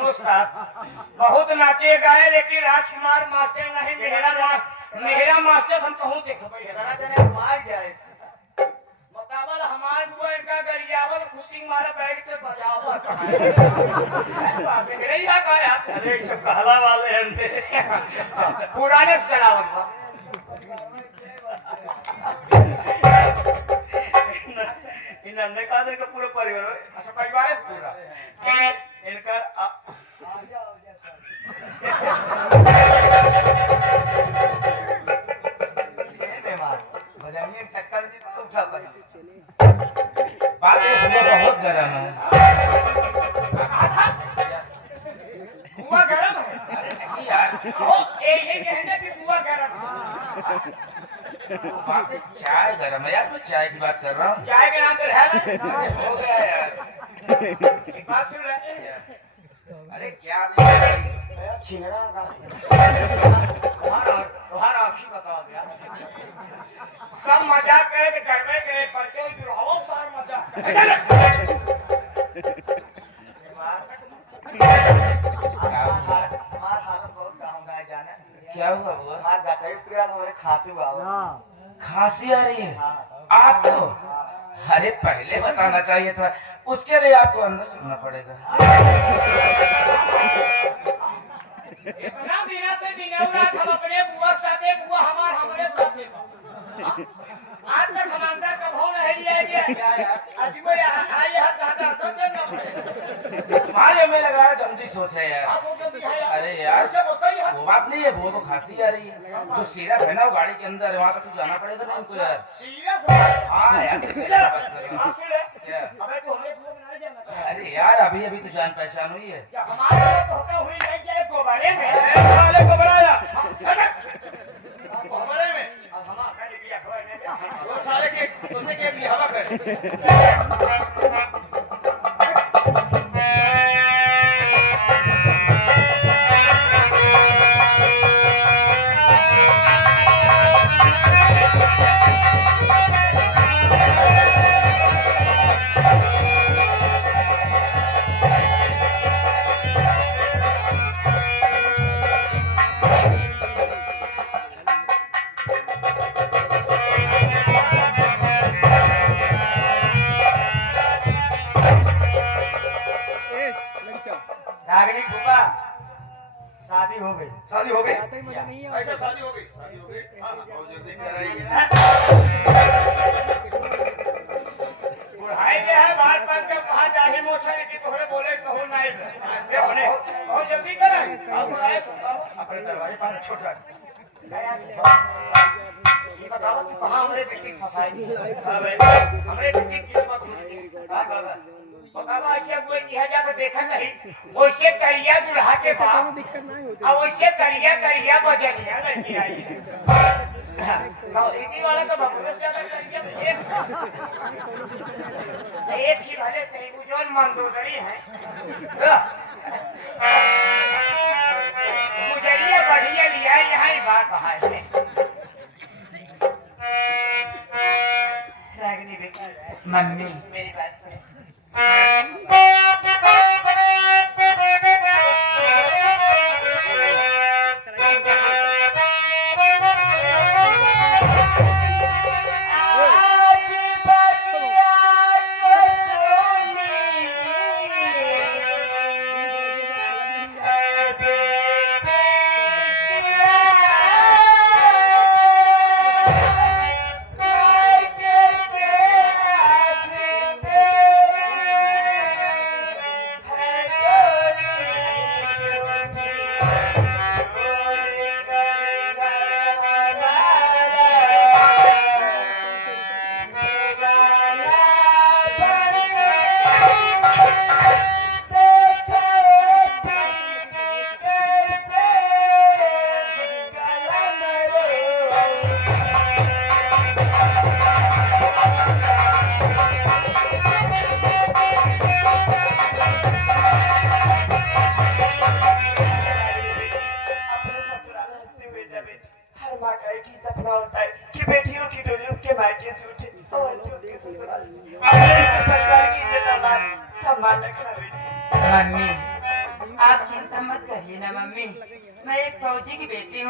नमस्कार। बहुत नाचे गाए लेकिन राजकुमार मास्टर नहीं मेरा मास्टर हम कहूँ देख मार गया मुकाबल हमार बुआ इनका गरियावल खुशी मारे बैठ से बजावा अरे सब कहला वाले हैं पुराने से चलावत इन्होंने कहा था पूरा परिवार अच्छा परिवार है पूरा इनका चक्कर जी तो उठा पाई बात ये बहुत गर्म है। बुआ गरम है? अरे नहीं यार, यही कहने की बुआ गरम है। बात चाय गर्म है यार, मैं चाय की बात कर रहा हूँ। चाय के नाम तो है ना? हो गया यार। एक बात सुन रहे अरे क्या छिंगड़ा तुम्हारा आँखी बताओ क्या सब मजाक करे तो करबे करे बच्चों जुड़ाओ सार मजाक क्या हुआ बुआ? हमारे खांसी हुआ खांसी आ रही है आपको? अरे पहले बताना चाहिए था, उसके लिए आपको अंदर सुनना पड़ेगा। इतना दिना से दिनौरा हम अपने बुआ साथे बुआ हमरे साथे आज तक हम अंदर कभो नहीं ले गया आज को आई है दादा तो न तुम्हारे में लग रहा है गंदी सोच है यार। अरे यार वो बात नहीं है, वो तो खांसी आ रही है। जो सिरप है ना वो गाड़ी के अंदर है, वहाँ तक तो जाना पड़ेगा ना इनको यार। सिरप हाँ यार अबे तो हमें बुआ बनाए जाना। अरे यार अभी अभी तो जान पहचान हुई है। हमारे तो होता हुई नहीं जाए गोबारे में साले को बढ़ाया गोबारे में अब हम आकर बिया खबर नहीं वो सारे के तुझे के बिया हवा कर रागिनी फूफा शादी हो गई। शादी हो गई ऐसा शादी हो गई बहुत जल्दी कराएंगे। बुढ़ाई में है बात बात के कहा जाही मोछा की तोहरे बोले कहूं नहीं ये होने बहुत जल्दी कराएंगे अब बुढ़ाई अपने दरवाजे पर छोटा ये बताओ तू कहां हमरे बेटी फसाई हमरे बेटी किस्मत हुई बतावा ऐसे कोई किया जाता देखा नहीं वैसे करिया दुल्हा के बाप और वैसे करिया बजनिया लड़की आई तो इतनी वाला तो बकवास ज्यादा करिया एक ही भले तेरी बुझोन मंदोदरी है गुजरिया बढ़िया लिया यहाँ ही बात कहा है रागिनी बेटी मम्मी मेरी बात सुन परिवार की इज्जत सब मान रखना बेटी। मम्मी आप चिंता मत करिए ना मम्मी, मैं एक फौजी की बेटी हूँ।